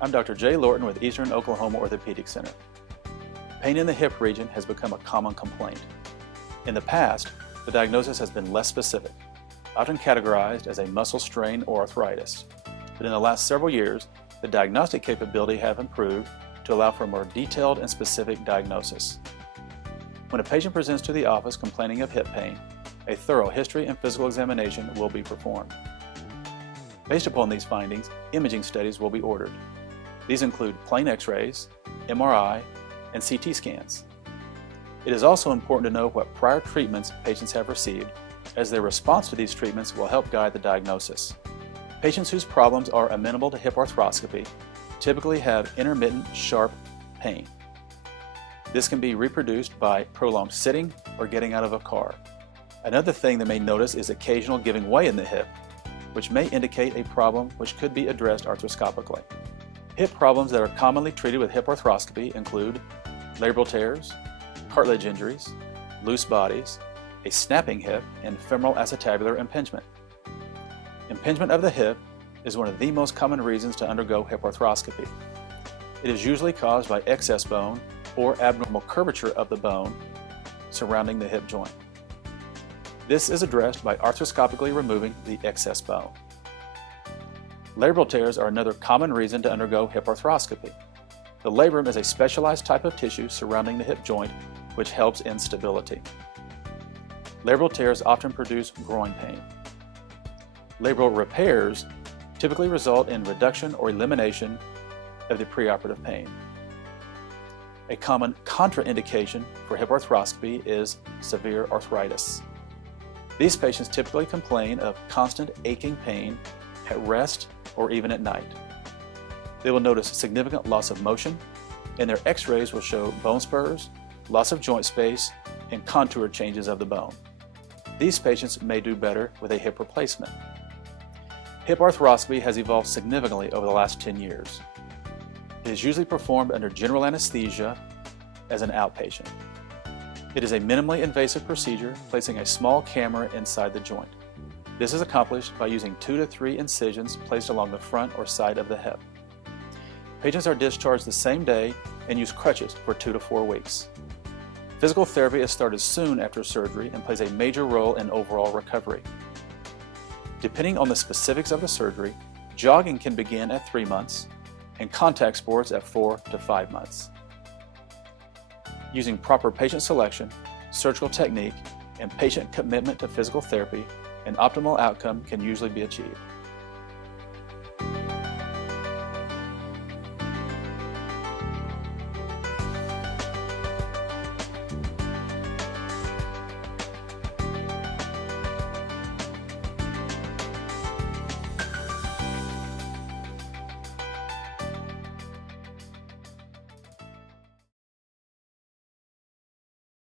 I'm Dr. Jay Lorton with Eastern Oklahoma Orthopedic Center. Pain in the hip region has become a common complaint. In the past, the diagnosis has been less specific, often categorized as a muscle strain or arthritis. But in the last several years, the diagnostic capability have improved to allow for a more detailed and specific diagnosis. When a patient presents to the office complaining of hip pain, a thorough history and physical examination will be performed. Based upon these findings, imaging studies will be ordered. These include plain X-rays, MRI, and CT scans. It is also important to know what prior treatments patients have received, as their response to these treatments will help guide the diagnosis. Patients whose problems are amenable to hip arthroscopy typically have intermittent, sharp pain. This can be reproduced by prolonged sitting or getting out of a car. Another thing they may notice is occasional giving way in the hip, which may indicate a problem which could be addressed arthroscopically. Hip problems that are commonly treated with hip arthroscopy include labral tears, cartilage injuries, loose bodies, a snapping hip, and femoral acetabular impingement. Impingement of the hip is one of the most common reasons to undergo hip arthroscopy. It is usually caused by excess bone or abnormal curvature of the bone surrounding the hip joint. This is addressed by arthroscopically removing the excess bone. Labral tears are another common reason to undergo hip arthroscopy. The labrum is a specialized type of tissue surrounding the hip joint which helps in stability. Labral tears often produce groin pain. Labral repairs typically result in reduction or elimination of the preoperative pain. A common contraindication for hip arthroscopy is severe arthritis. These patients typically complain of constant aching pain at rest or even at night. They will notice significant loss of motion, and their X-rays will show bone spurs, loss of joint space, and contour changes of the bone. These patients may do better with a hip replacement. Hip arthroscopy has evolved significantly over the last 10 years. It is usually performed under general anesthesia as an outpatient. It is a minimally invasive procedure, placing a small camera inside the joint. This is accomplished by using 2 to 3 incisions placed along the front or side of the hip. Patients are discharged the same day and use crutches for 2 to 4 weeks. Physical therapy is started soon after surgery and plays a major role in overall recovery. Depending on the specifics of the surgery, jogging can begin at 3 months and contact sports at 4 to 5 months. Using proper patient selection, surgical technique, and patient commitment to physical therapy, an optimal outcome can usually be achieved.